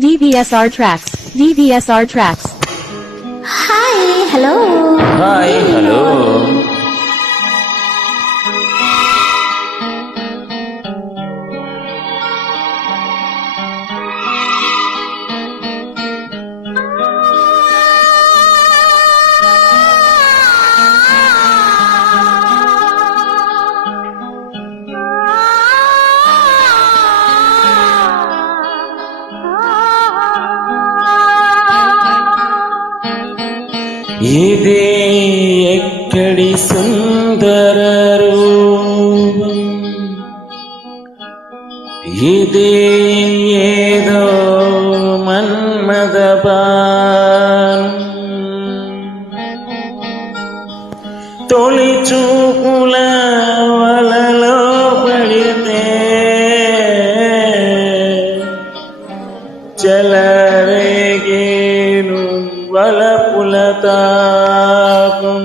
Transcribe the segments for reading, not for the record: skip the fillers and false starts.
DVSR tracks. DVSR tracks. Hi, hello. Hi, hello. ఇదే ఎక్కడి సుందర రూపం, ఇదే ఏదో మన్మద బాణం, తొలి చూపుల వలలో పడితే చెలరేగేను వలపుల తాపం.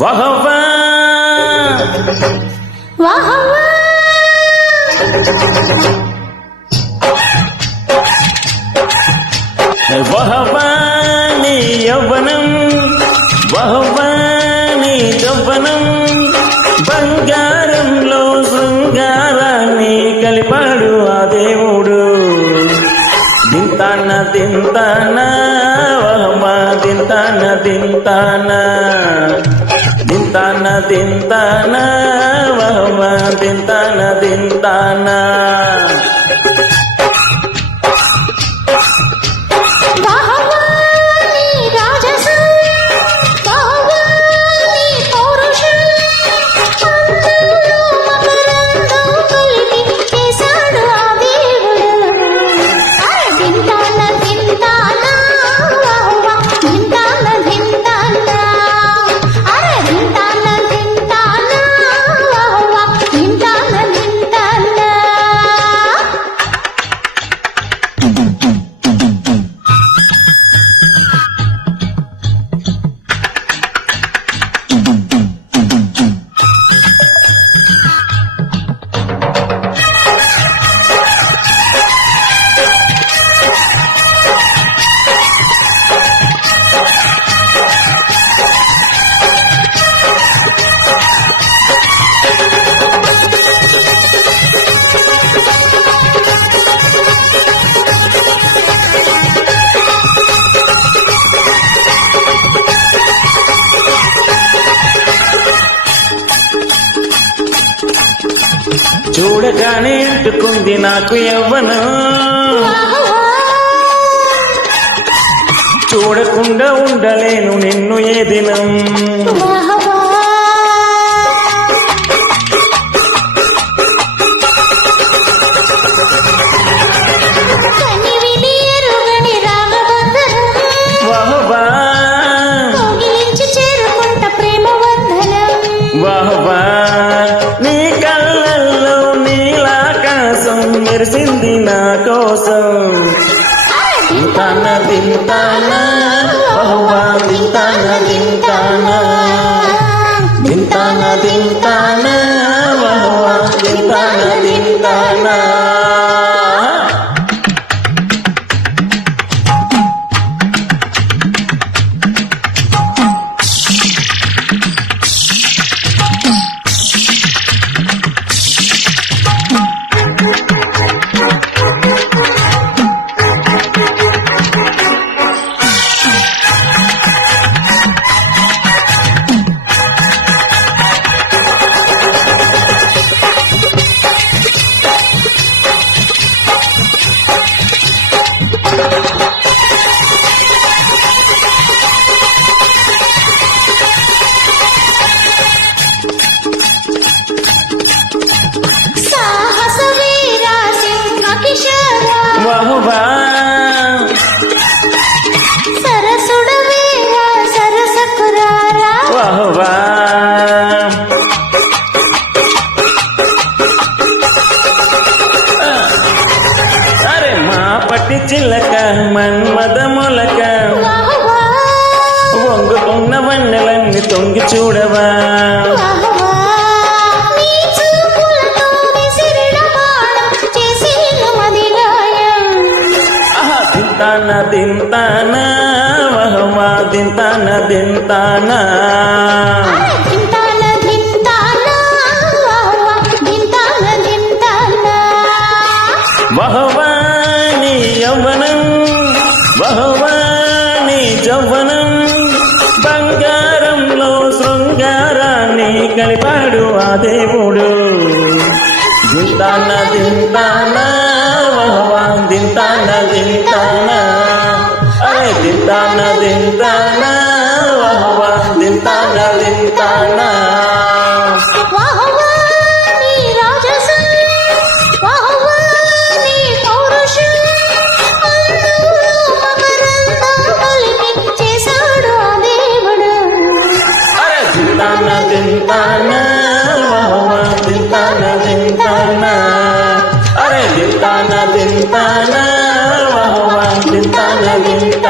వహవా Wahwa. వహవా నీ యవ్వనం, వహవా నీ యవ్వనం, బంగారంలో శృంగారాన్ని కలిపాడు ఆ దేవుడు. దింతాన దింతాన వహవా దింతాన దింతాన, దింతాన దింతాన వహవా దింతాన దింతాన. Wahwa ni rajasa. Wahwa ni paurusha. అందములో మకరందం కలిపి చేశాడు ఆ దేవుడు. అరే దింతాన దింతాన వహవా దింతాన దింతాన. అరే దింతాన దింతాన వహవా దింతాన దింతాన. చూడగానే అంటుకుంది నాకు యవ్వనం, చూడకుండా ఉండలేను నిన్ను ఏ దినం. వహవా వహవా నీ కళ్ళల్లో నీలాకాశం మెరిసింది నా కోసం. దింతాన దింతాన వహవా దింతాన దింతాన, దింతాన దింతాన వహవా దింతాన దింతాన. ಸಾಹಸ ವೀರ ಸಿಂಹ ಕಿಶೋರ ವಾಹ್ವಾ ಸರಸುಡ ವೀರ ಸರಸ ಕುರಾರ ವಾಹ್ವಾ అరే మా పట్టి చిల్లక మన్మద మొలక వాహ్వా వంగుతున్న వన్నెలన్నీ తొంగి చూడవా వాహ్వా నీ చూపులతో విసిరిన బాణం చేసేను మదిగాయం ఆహా దింతాన దింతాన వహవా దింతాన దింతాన దింతాన దింతాన వాహ్వా దింతాన దింతాన వహవా నీ యవ్వనం వహవా నీ జవ్వనం బంగారంలో శృంగారాన్ని కలిపాడు ఆ దేవుడు దింతాన దింతాన వహవా దింతాన దింతాన అరే దింతాన దింతాన వహవా దింతాన దింతాన వాహ్వా నీ రాజసం వాహ్వా నీ పౌరుషం అల్లూరు మకరందం కలిపి చేశాడు ఆ దేవుడు అరే దింతాన దింతాన వహవా దింతాన దింతాన అరే దింతాన దింతాన వహవా దింతాన దింతాన